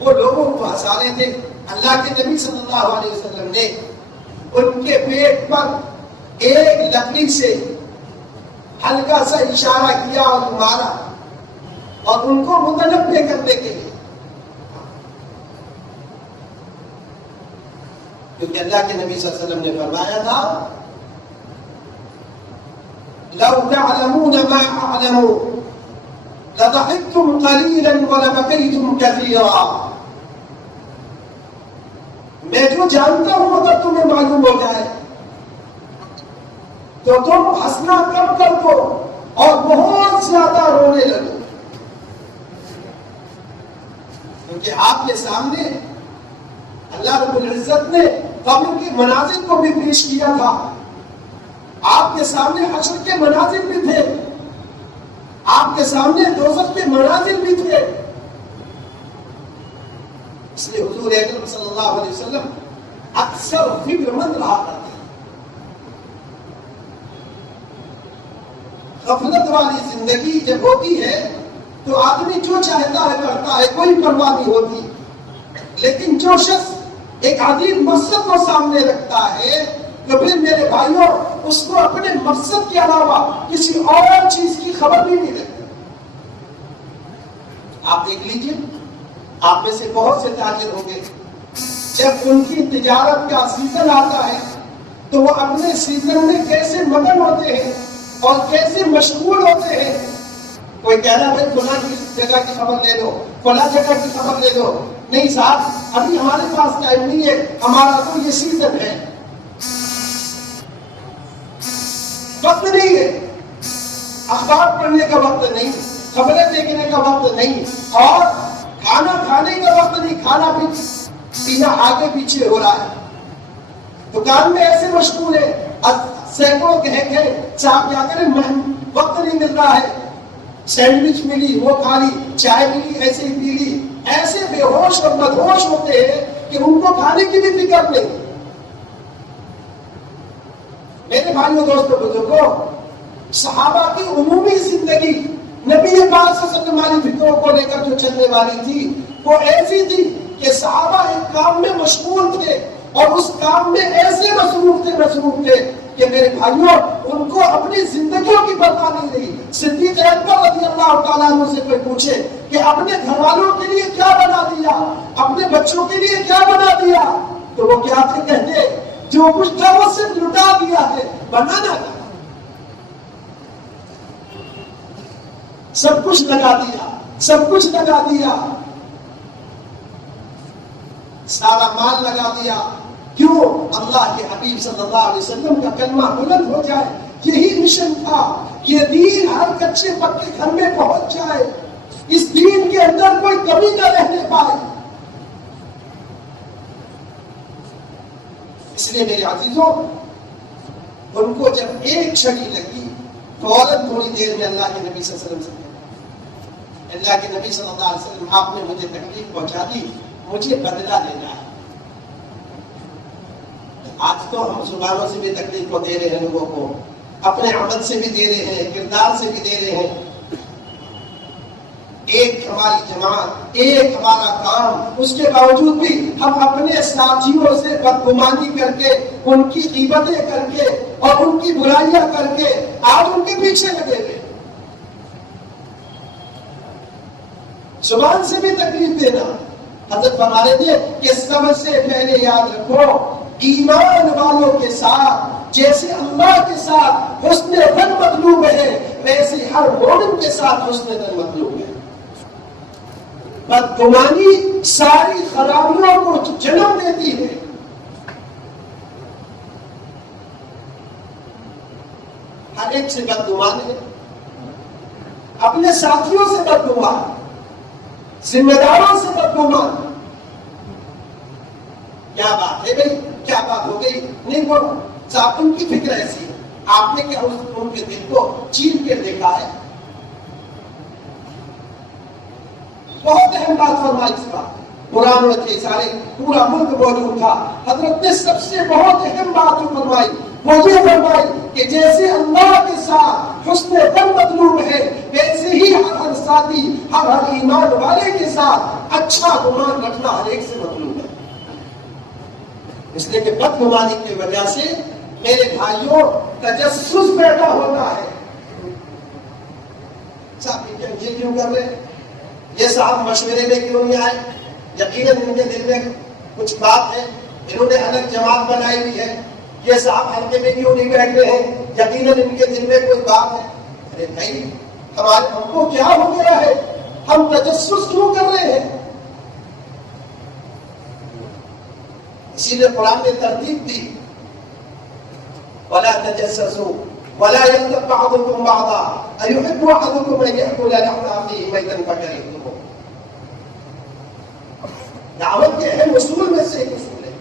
وہ لوگوں کو ہنسا رہے تھے. اللہ کے نبی صلی اللہ علیہ وسلم نے ان کے پیٹ پر ایک لکڑی سے ہلکا سا اشارہ کیا اور مارا اور ان کو متنبہ کرنے کے لیے، کیونکہ اللہ کے نبی صلی اللہ علیہ وسلم نے فرمایا تھا لو تعلمون ما اعلم لضحكتم قليلا ولبكيتم كثيرا. میں جو جانتا ہوں اگر تمہیں معلوم ہو جائے تو تم ہنسنا کم کر دو اور بہت زیادہ رونے لگو، کیونکہ آپ کے سامنے اللہ رب العزت نے قبر کے مناظر کو بھی پیش کیا تھا، آپ کے سامنے حشر کے مناظر بھی تھے، آپ کے سامنے دوزخ کے مناظر بھی تھے. اس لیے حضور اکرم صلی اللہ علیہ وسلم اکثر فکر مند رہا کرتے ہیں. غفلت والی زندگی جب ہوتی ہے تو آدمی جو چاہتا ہے کرتا ہے، کوئی پرواہ نہیں ہوتی. لیکن جو شخص ایک عظیم مقصد کو سامنے رکھتا ہے تو پھر میرے بھائیوں اس کو اپنے مقصد کے علاوہ کسی اور چیز کی خبر بھی نہیں رہتی. آپ دیکھ لیجئے، آپ میں سے بہت سے تاجر ہوں گے، جب ان کی تجارت کا سیزن آتا ہے تو وہ اپنے سیزن میں کیسے مگن ہوتے ہیں اور کیسے مشغول ہوتے ہیں. کوئی کہہ رہا ہے فلاں کی جگہ کی خبر لے لو، فلاں جگہ کی خبر لے لو. نہیں صاحب، ابھی ہمارے پاس ٹائم نہیں ہے، ہمارا تو یہ سیزن ہے، وقت نہیں ہے، اخبار پڑھنے کا وقت نہیں، خبریں دیکھنے کا وقت نہیں، اور کھانا کھانے کا وقت نہیں. کھانا پینا آگے پیچھے ہو رہا ہے، دکان میں ایسے مشغول ہے، سینکڑوں کہے صاحب کیا کریں، وقت نہیں مل رہا ہے. سینڈوچ ملی وہ کھا لی، چائے ملی ایسے ہی پی لی. ایسے بے ہوش اور مدہوش ہوتے ہیں کہ ان کو کھانے کی بھی فکر نہیں. میرے بھائیوں دوستوں بزرگوں، صحابہ کی عمومی زندگی نبی پاک صلی اللہ علیہ وسلم والی فکروں کو لے کر جو چلنے والی تھی وہ ایسی تھی کہ صحابہ ایک کام میں مشغول تھے اور اس کام میں ایسے مصروف تھے کہ میرے بھائیوں ان کو اپنی زندگیوں کی پرواہ نہیں رہی. صدیق اکبر رضی اللہ تعالیٰ عنہ سے کوئی پوچھے کہ اپنے گھر والوں کے لیے کیا بنا دیا، اپنے بچوں کے لیے کیا بنا دیا، تو وہ کیا تھے کہتے جو کچھ تھا وہ صرف لٹا دیا ہے، بنانا تھا. سب کچھ لگا دیا، سب کچھ لگا دیا، سارا مال لگا دیا. کیوں؟ اللہ کے حبیب صلی اللہ علیہ وسلم کا کلمہ بلند ہو جائے. یہی مشن تھا کہ دین ہر کچے پکے گھر میں پہنچ جائے، اس دین کے اندر کوئی کمی نہ رہنے پائے. اس لیے میرے عزیزوں، ان کو جب ایک چھڑی لگی فوراً تھوڑی دیر میں اللہ کے نبی صلی اللہ علیہ وسلم سے اللہ کے نبی صلی اللہ علیہ وسلم آپ نے مجھے تکلیف پہنچا دی، مجھے بدلہ لینا ہے. آج تو ہم زبانوں سے بھی تکلیف کو دے رہے ہیں، لوگوں کو اپنے عمل سے بھی دے رہے ہیں، کردار سے بھی دے رہے ہیں. ایک ہماری جماعت، ایک ہمارا کام، اس کے باوجود بھی ہم اپنے ساتھیوں سے بدگمانی کر کے، ان کی غیبتیں کر کے اور ان کی برائیاں کر کے آج ان کے پیچھے لگے ہوئے. زبان سے بھی تکلیف دینا. حضرت فرما رہے تھے کہ سب سے پہلے یاد رکھو، ایمان والوں کے ساتھ جیسے اللہ کے ساتھ حسن ظن مطلوب ہے، ویسے ہر مومن کے ساتھ حسن ظن مطلوب ہے. بدگمانی ساری خرابیوں کو جنم دیتی ہے. ہر ایک سے بدگمان ہے، اپنے ساتھیوں سے بدگمان، ذمہ داروں سے بدگمان. کیا بات ہے بھائی، کیا بات ہو گئی؟ نہیں، وہ صاحب ان کی فکر ایسی ہے، آپ نے کیا ان کے دل کو چیر کے دیکھا ہے؟ بہت اہم بات فرمائی اس بات. قرآن میں تھے سارے، پورا ملک موجود تھا. حضرت نے سب سے بہت اہم بات فرمائی، وہ یہ فرمائی کہ جیسے اللہ کے ساتھ حسن ظن مطلوب ہے، ویسے ہی ہر ساتھی ہر ایمان والے کے ساتھ اچھا گمان رکھنا ہر ایک سے مطلوب ہے، اس لیے کہ بدگمانی کی وجہ سے میرے بھائیوں تجسس پیدا ہوتا ہے۔ صاحب یہ کیوں کر رہے، یہ صاحب مشورے میں کیوں نہیں آئے؟ یقیناً ان کے دل میں کچھ بات ہے، انہوں نے الگ جماعت بنائی ہوئی ہے، یہ صاحب حلقے میں کیوں نہیں بیٹھ رہے ہیں؟ یقیناً ان کے دل میں کوئی بات ہے۔ ارے بھائی ہم کو کیا ہو گیا ہے؟ ہم تجسس کیوں کر رہے ہیں؟ اسی لیے قرآن نے ترتیب دی، وَلَا تَجَسَّسُوا وَلَا يَغْتَبْ بَعْضُكُمْ بَعْضًا أَيُحِبُّ أَحَدُكُمْ أَن يَأْكُلَ لَحْمَ أَخِيهِ مَيْتًا فَكَرِهْتُمُوهُ۔ دعوت کے اہم اصول میں سے ایک اصول ہے،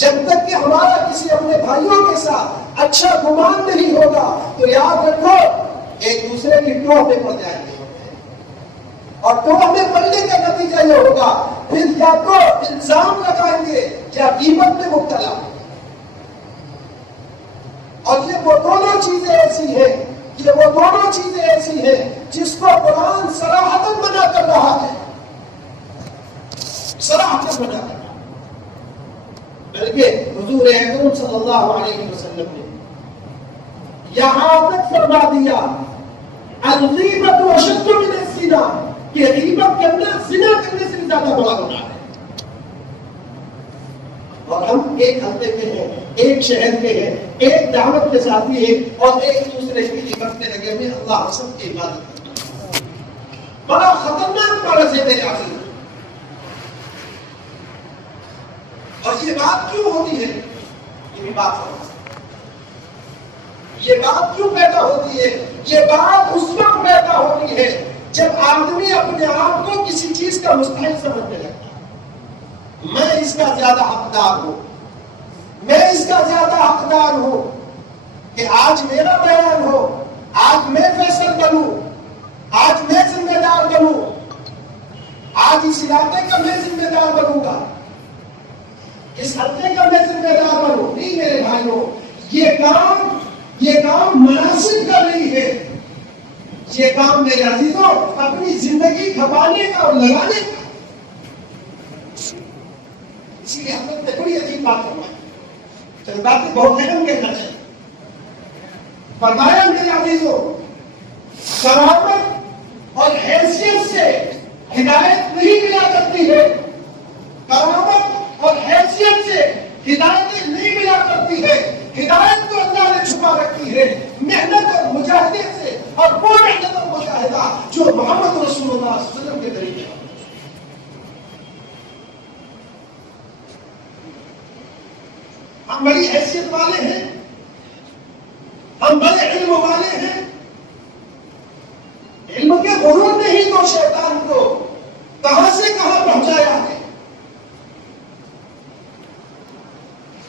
جب تک کہ ہمارا کسی اپنے بھائیوں کے ساتھ اچھا گمان نہیں ہوگا تو یاد رکھو ایک دوسرے کی ٹوہ میں پڑ جائیں گے، اور ٹوہ میں پڑنے کا نتیجہ یہ ہوگا پھر یا تو الزام لگائیں گے یا غیبت میں مبتلا۔ اور یہ وہ دونوں چیزیں ایسی ہیں جس کو قرآن صراحتاً منع کر رہا ہے، صراحتاً منع کر رہا ہے۔ بلکہ حضور اکرم صلی اللہ علیہ وسلم نے یہاں تک فرما دیا الغیبۃ اشد من الزنا، کہ غیبت کرنا زنا کرنے سے بھی زیادہ بڑا گناہ ہے۔ اور ہم ایک حلقے کے ہیں، ایک شہر کے ہیں، ایک دعوت کے ساتھی ہیں، اور ایک دوسرے کی غیبت میں لگے ہوئے اللہ سب کی عبادت کرتے ہیں۔ بڑا خطرناک مرض ہے میرے عزیز۔ اور یہ بات کیوں ہوتی ہے؟ یہ بات کیوں پیدا ہوتی ہے؟ یہ بات اس وقت پیدا ہوتی ہے جب آدمی اپنے آپ کو کسی چیز کا مستحق سمجھنے لگتا ہے۔ میں اس کا زیادہ حقدار ہوں، میں اس کا زیادہ حقدار ہوں کہ آج میرا بیان ہو، آج میں فیصل بنوں، آج میں ذمہ دار بنوں، آج اس علاقے کا میں ذمہ دار بنوں گا، اس حلقے کا میں ذمہ دار بنوں۔ نہیں میرے بھائیوں، یہ کام مناسب کا نہیں ہے، یہ کام میرے عزیزوں اپنی زندگی کھپانے کا اور لگانے کا۔ اسی لیے حضرت نے بڑی عجیب بات فرمائی، چند باتیں بہت اہم کہنا چاہیے۔ فرمایا میرے عزیزوں، کرامت اور حیثیت سے ہدایت نہیں ملا کرتی ہے، کرامت اور حیثیت سے ہدایت نہیں ملا کرتی ہے۔ ہدایت تو اللہ نے چھپا رکھی ہے محنت اور مجاہدے سے، اور وہ محنت اور مجاہدہ جو محمد رسول اللہ صلی اللہ علیہ وسلم کے طریقے ہیں۔ ہم بڑی حیثیت والے ہیں، ہم بڑے علم والے ہیں، علم کے غرور نے ہی تو شیطان کو کہاں سے کہاں پہنچایا ہے۔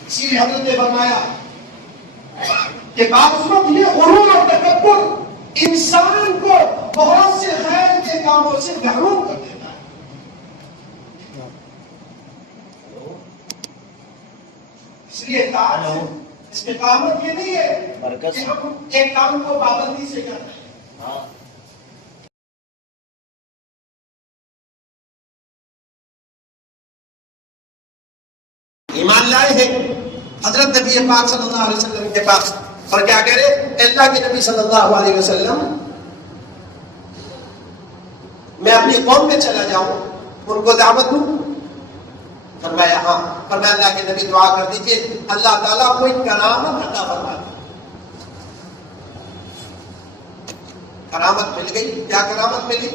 اسی لیے حضرت نے فرمایا کہ بعض وقت یہ غرور اور تکبر انسان کو بہت سے خیر کے کاموں سے محروم کر دیتا ہے۔ اس لیے استقامت یہ نہیں ہے کہ ہم ایک کام کو پابندی سے کرتے ہیں۔ ایمان لائے ہیں حضرت نبی پاک صلی اللہ علیہ وسلم کے پاس، اور کیا کہہ رہے؟ اللہ کے نبی صلی اللہ علیہ وسلم میں اپنی قوم میں چلا جاؤں، ان کو دعوت دوں؟ فرمایا ہاں۔ فرمایا اللہ کے نبی دعا کر دیجئے اللہ تعالیٰ کوئی کرامت عطا فرما دے۔ کرامت مل گئی۔ کیا کرامت ملی؟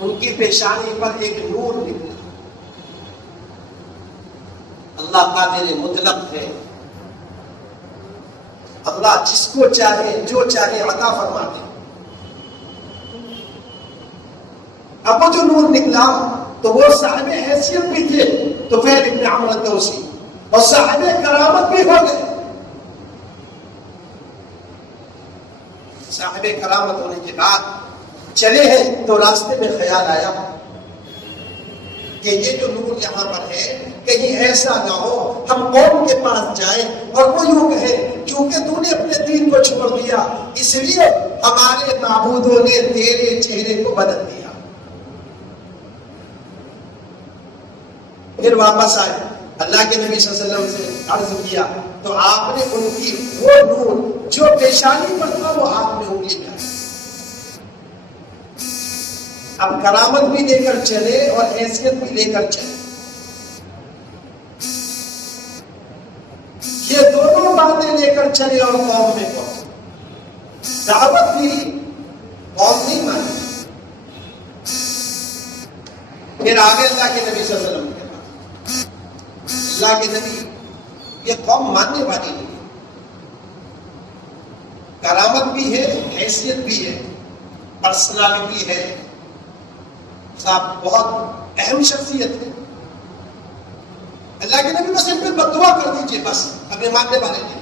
ان کی پیشانی پر ایک نور نکلا۔ اللہ قادر مطلق ہے، اللہ جس کو چاہے جو چاہے عطا فرماتے۔ اب وہ جو نور نکلا تو وہ صاحب حیثیت بھی تھے طفیل ابن عمرو الدوسی، اور صاحب کرامت بھی ہو گئے۔ صاحب کرامت ہونے کے بعد چلے ہیں تو راستے میں خیال آیا کہ یہ جو نور یہاں پر ہے کہیں ایسا نہ ہو ہم قوم کے پاس جائیں اور وہ یوں کہے کیونکہ تو نے اپنے دین کو چھوڑ دیا اس لیے ہمارے معبودوں نے تیرے چہرے کو بدل دیا. پھر واپس آئے اللہ کے نبی صلی اللہ علیہ وسلم سے عرض کیا تو آپ نے ان کی وہ نور جو پیشانی پر تھا وہ آپ نے انگلی میں اب کرامت بھی لے کر چلے اور حیثیت بھی لے کر چلے. یہ دونوں باتیں لے کر چلے اور قوم میں پہنچے. دعوت بھی قوم نہیں مانی. پھر آگے اللہ کے نبی صلی اللہ علیہ وسلم کے پاس اللہ کے نبی یہ قوم ماننے والی نہیں. کرامت بھی ہے حیثیت بھی ہے پرسنالٹی ہے صاحب بہت اہم شخصیت ہے. اللہ کے نبی بس ان پہ بددعا کر دیجئے بس اپنے ماننے والے نہیں.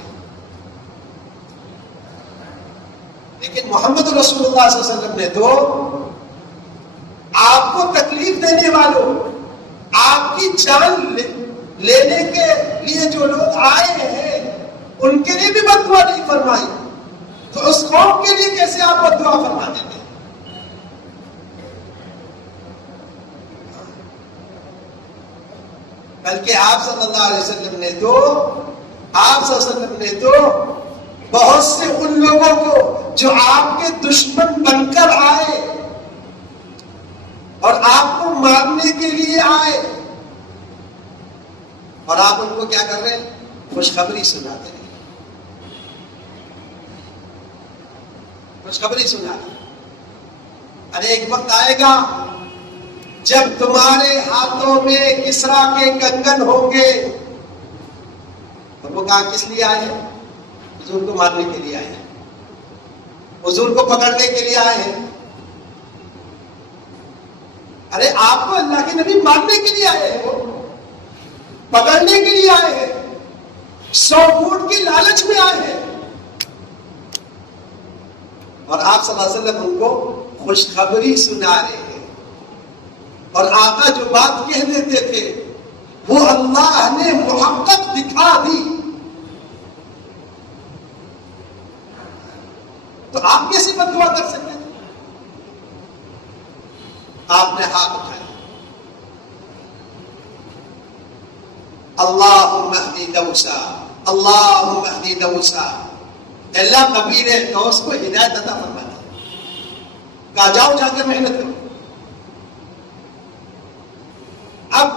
لیکن محمد رسول اللہ صلی اللہ علیہ وسلم نے تو آپ کو تکلیف دینے والوں آپ کی جان لینے کے لیے جو لوگ آئے ہیں ان کے لیے بھی بددعا نہیں فرمائی. تو اس قوم کے لیے کیسے آپ بددعا فرما دیتے؟ بلکہ آپ صلی اللہ علیہ وسلم نے تو بہت سے ان لوگوں کو جو آپ کے دشمن بن کر آئے اور آپ کو مارنے کے لیے آئے اور آپ ان کو کیا کر رہے ہیں؟ خوشخبری سناتے ہیں. خوشخبری سناتے ہیں. ارے ایک وقت آئے گا جب تمہارے ہاتھوں میں کسرا کے کنگن ہوں گے. اور وہ کہا کس لیے آئے ہیں؟ حضور کو مارنے کے لیے آئے ہیں, حضور کو پکڑنے کے لیے آئے ہیں. ارے آپ کو اللہ کے نبی مارنے کے لیے آئے ہیں, وہ پکڑنے کے لیے آئے ہیں, 100 فوٹ کی لالچ میں آئے ہیں. اور آپ صلی اللہ علیہ وسلم ان کو خوشخبری سنا رہے ہیں. اور آقا جو بات کہہ دیتے تھے وہ اللہ نے محقق دکھا دی. تو آپ کیسے بددعا کر سکتے تھے؟ آپ نے ہاتھ اٹھایا, اللہم اہدی دوسا, اللہم اہدی دوسا. اللہ قبیلے دوس کو ہدایت عطا فرما دی. کہا جاؤ جا کر محنت کرو. اب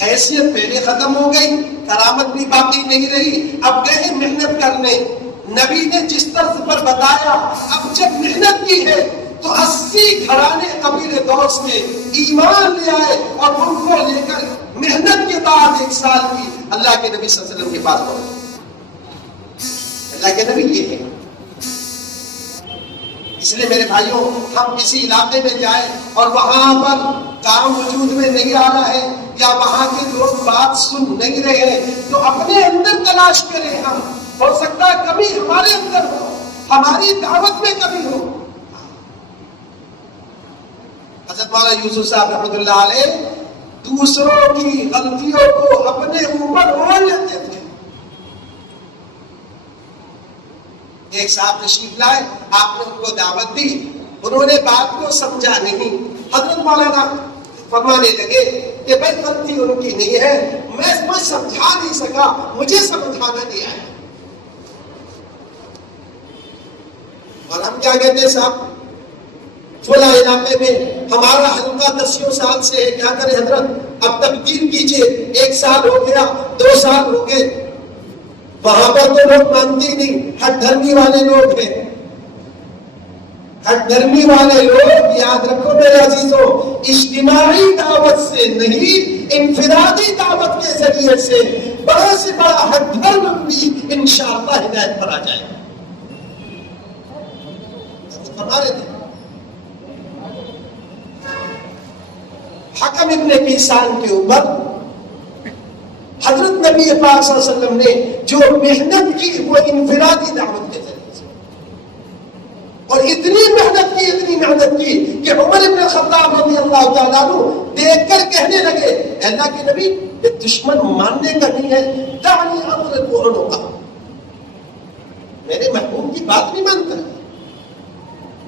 حیثیت پہلے ختم ہو گئی, کرامت بھی باقی نہیں رہی. اب گئے محنت کرنے. نبی نے جس طرز پر بتایا اب جب محنت کی ہے تو 80 گھرانے قبیلے دوس کے ایمان لے آئے اور ان کو لے کر محنت کے بعد 1 سال کی اللہ کے نبی صلی اللہ علیہ وسلم کے پاس پہنچے. اللہ کے نبی یہ ہے. اس لیے میرے بھائیوں ہم کسی علاقے میں جائیں اور وہاں پر کام وجود میں نہیں آ رہا ہے یا وہاں کے لوگ بات سن نہیں رہے ہیں تو اپنے اندر تلاش کریں. ہم ہو سکتا ہے کمی ہمارے اندر ہو, ہماری دعوت میں کمی ہو. حضرت مولانا یوسف صاحب رحمۃ اللہ علیہ دوسروں کی غلطیوں کو اپنے اوپر اوڑھ لیتے تھے. ایک صاحب تشریف لائے, آپ نے ان کو دعوت دی, انہوں نے بات کو سمجھا نہیں. حضرت مولانا فرمانے لگے کہ بھائی غلطی ان کی نہیں ہے, میں سمجھا نہیں سکا, مجھے سمجھانا نہیں آیا. اور ہم کیا کہتے ہیں صاحب فلاں علاقے میں ہمارا حلقہ 10 سال سے ہے, کیا کریں حضرت اب تبدیل کیجئے. 1 سال ہو گیا, 2 سال ہو گئے, وہاں پر تو لوگ مانتے نہیں, ہٹ دھرمی والے لوگ ہیں. ہٹ دھرمی والے لوگ یاد رکھو میرے عزیزوں, اجتماعی دعوت سے نہیں انفرادی دعوت کے ذریعے سے بڑے سے بڑا ہٹ دھرم بھی انشاءاللہ ہدایت پر آ جائے گا. ہمارے دن حکم ابن کیسان کے اوپر حضرت نبی پاک صلی اللہ علیہ وسلم نے جو محنت کی وہ انفرادی دعوت کے ذریعے سے, اور اتنی محنت کی کہ عمر ابن الخطاب رضی اللہ تعالیٰ عنہ دیکھ کر کہنے لگے اللہ کے نبی یہ دشمن ماننے کا نہیں ہے، دعنی اضرب عنقہ، میرے محبوب کی بات نہیں مانتا،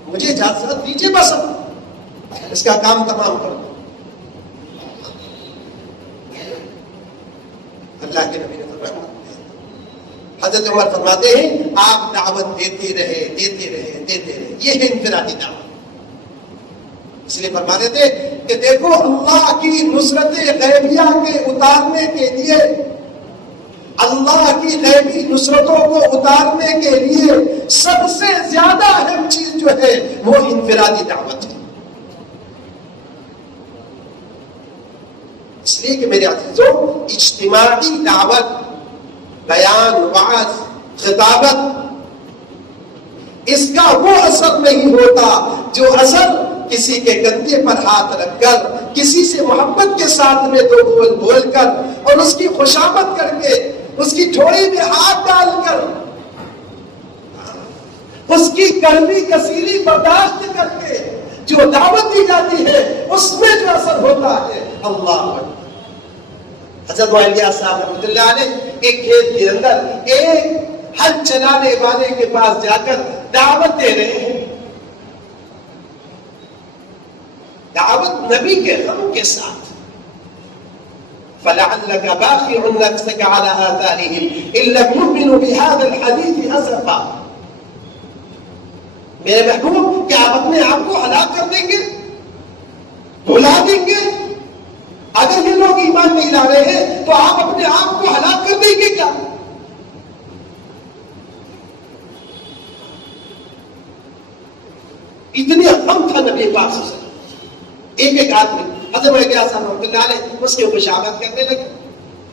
مجھے اجازت دیجیے بس اس کا کام تمام کر دو۔ اللہ کے نبی نے فرمایا، حضرت عمر فرماتے ہیں آپ دعوت دیتے رہے، یہ ہے انفرادی دعوت۔ اس لیے فرما رہے تھے کہ دیکھو اللہ کی نصرت غیبیہ کے اتارنے کے لیے، اللہ کی غیبی نصرتوں کو اتارنے کے لیے سب سے زیادہ اہم چیز جو ہے وہ انفرادی دعوت ہے۔ اس لیے کہ میرے عزیزوں، اجتماعی دعوت، بیان، وعظ، خطابت، اس کا وہ اثر نہیں ہوتا جو اثر کسی کے کندھے پر ہاتھ رکھ کر، کسی سے محبت کے ساتھ میں دو بول بول کر اور اس کی خوشامد کر کے، اس کی تھوڑی میں ہاتھ ڈال کر، اس کی کڑوی کسیلی برداشت کر کے جو دعوت دی جاتی ہے اس میں جو اثر ہوتا ہے، اللہ اکبر۔ حضرت معاویہ صاحب رحمۃ اللہ علیہ ایک کھیت کے اندر ایک ہل چلانے والے کے پاس جا کر دعوت دے رہے ہیں، دعوت نبی کے غم کے ساتھ۔ فَلَعَلَّكَ بَاخِعٌ نَفْسَكَ عَلَىٰ آثَارِهِمْ إِن لَّمْ يُؤْمِنُوا بِهَٰذَا الْحَدِيثِ أَسَفًا، میرے محبوب کیا آپ اپنے آپ کو ہلاک کر دیں گے، بھلا دیں گے؟ اگر یہ لوگ ایمان نہیں لا رہے ہیں تو آپ اپنے آپ کو ہلاک کر دیں گے کیا؟ اتنی غم تھا نبی پاک صلی اللہ علیہ وسلم۔ ایک آدمی حضرت معاویہ صاحب رحمۃ اللہ علیہ اس کی خوشامد کرنے لگے،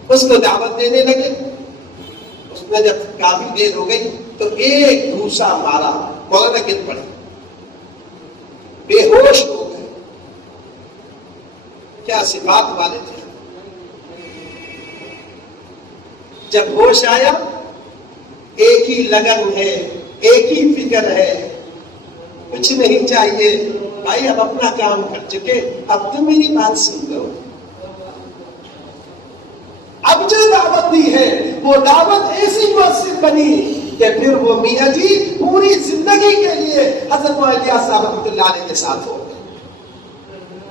اس کو دعوت دینے لگے۔ اس میں جب کافی دیر ہو گئی تو ایک گھوسا مارا، مولانا گر پڑے، بے ہوش ہو گئے۔ کیا صفات والے تھے! جب ہوش آیا، ایک ہی لگن ہے، ایک ہی فکر ہے، کچھ نہیں چاہیے بھائی، اب اپنا کام کر چکے، اب تو میری بات سن لو۔ اب جو دعوت دی ہے وہ دعوت ایسی مؤثر بنی کہ پھر وہ میاں جی پوری زندگی کے لیے حضرت معاویہ صاحب رحمۃ اللہ علیہ کے ساتھ ہو گئے۔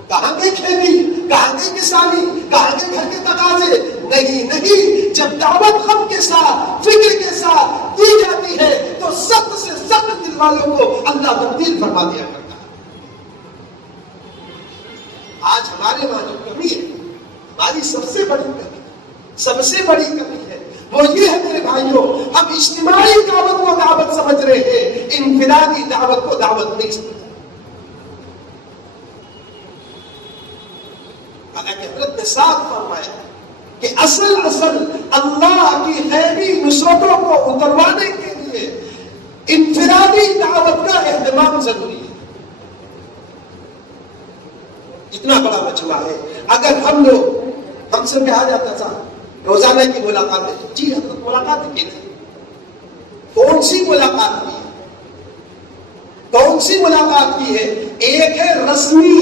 کہاں گئی کھیتی، کہاں گئی کسانی، کہاں گئے گھر کے تقاضے؟ نہیں، جب دعوت غم کے ساتھ، فکر کے ساتھ دی جاتی ہے تو سخت سے سخت دل والوں کو اللہ تبدیل فرما دیا کرتا ہے۔ آج ہمارے وہاں جو کمی ہے، ہماری سب سے بڑی کمی ہے وہ یہ ہے میرے بھائیوں، ہم اجتماعی دعوت کو دعوت سمجھ رہے ہیں، انفرادی دعوت کو دعوت نہیں سمجھ رہے۔ حالانکہ حضرت نے صاف فرمایا کہ اصل اللہ کی غیبی نصرتوں کو اتروانے کے لیے انفرادی دعوت کا اہتمام ضروری ہے۔ اتنا بڑا مجمع ہے، اگر ہم سے کہا جاتا تھا روزانہ کی ملاقاتیں، جی حضرت ملاقات کی تھی، کون سی ملاقات کی ہے؟ کون سی ملاقات کی ہے؟ ایک ہے رسمی،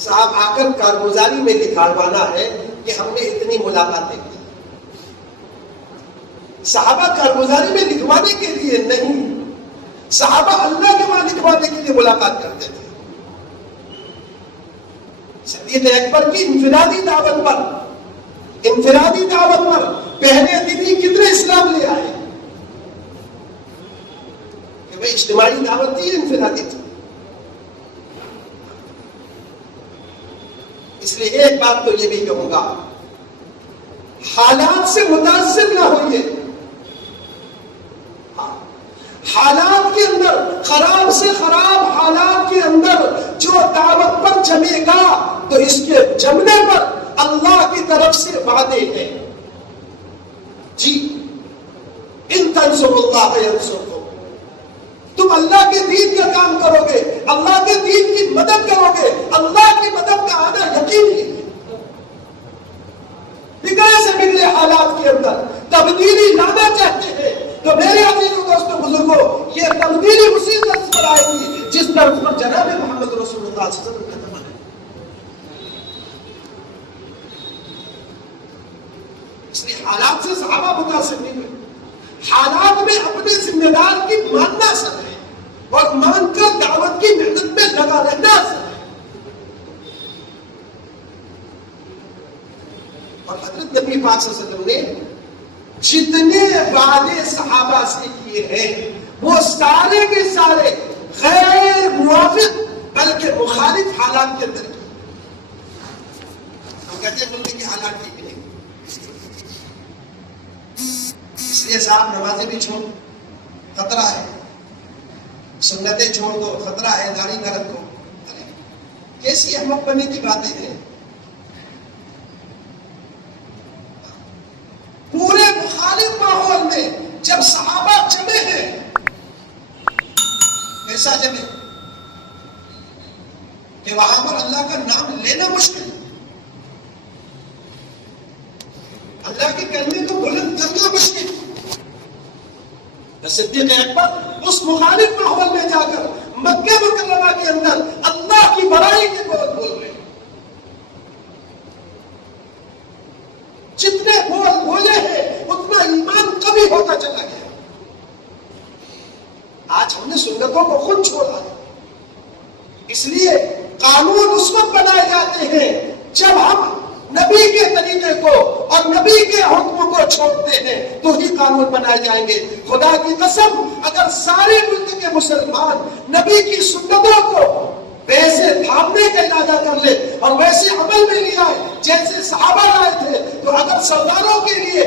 صاحب آ کر کارگزاری میں لکھوانا ہے کہ ہم نے اتنی ملاقاتیں کی۔ صحابہ کارگزاری میں لکھوانے کے لیے نہیں، صحابہ اللہ کے وہاں لکھوانے کے لیے ملاقات کرتے تھے۔ صدیق اکبر کی انفرادی دعوت پر پہلے دن ہی کتنے اسلام لے آئے کہ وہ اجتماعی دعوت تھی، انفرادی تھی۔ اس لیے ایک بات تو یہ بھی کہوں گا، حالات سے متاثر نہ ہوئیے۔ حالات کے اندر، خراب سے خراب حالات کے اندر جو دعوت پر جمے گا تو اس کے جمنے پر اللہ کی طرف سے وعدے ہیں۔ جی، ان تنصروا اللہ ینصرکم، تم اللہ کے دین کا کام کرو گے، اللہ کے دین کی مدد کرو گے، اللہ کی مدد کا آنا یقینی ہے۔ بگڑے سے بگڑے حالات کے اندر تبدیلی لانا چاہتے ہیں تو میرے عزیزوں دوستوں بزرگوں، یہ تبدیلی اسی طرز پر آئے گی جس طرز پر جناب محمد رسول اللہ صلی اللہ علیہ وسلم مان کر دعوت کی محنت میں لگا رہنا. اور حضرت نبی پاک صلی اللہ علیہ وسلم نے جتنے وعدے صحابہ سے کیے ہیں وہ سارے کے سارے غیر موافق بلکہ مخالف حالات کے اندر کیے. ہم کہتے ہیں ملک کے حالات ٹھیک نہیں، اس لیے صاحب نمازیں بھی چھوڑ، خطرہ ہے، سنتیں چھوڑ دو، خطرہ ہے، داڑھی نہ رکھو. کیسی احمق بننے کی باتیں ہیں. پورے مخالف ماحول میں جب صحابہ جمے ہیں، ایسا جمے کہ وہاں پر اللہ کا نام لینا مشکل، اللہ کے کلمے کو بلند کرنا مشکل. صدیق اکبر اس مخالف ماحول میں جا کر مکہ مکرمہ کے اندر اللہ کی بڑائی کے بول بول رہے. جتنے بول بولے ہیں اتنا ایمان کمی ہوتا چلا گیا. آج ہم نے سنتوں کو خود چھوڑا. اس لیے قانون اس وقت بنائے جاتے ہیں جب ہم نبی کے طریقے کو اور نبی کے حکم کو چھوڑتے ہیں تو ہی قانون بنائے جائیں گے. خدا کی قسم اگر سارے ملک کے مسلمان نبی کی سنتوں کو ویسے تھامنے کا ارادہ کر لے اور ویسے عمل میں لے آئے جیسے صحابہ لائے تھے، تو اگر سرداروں کے لیے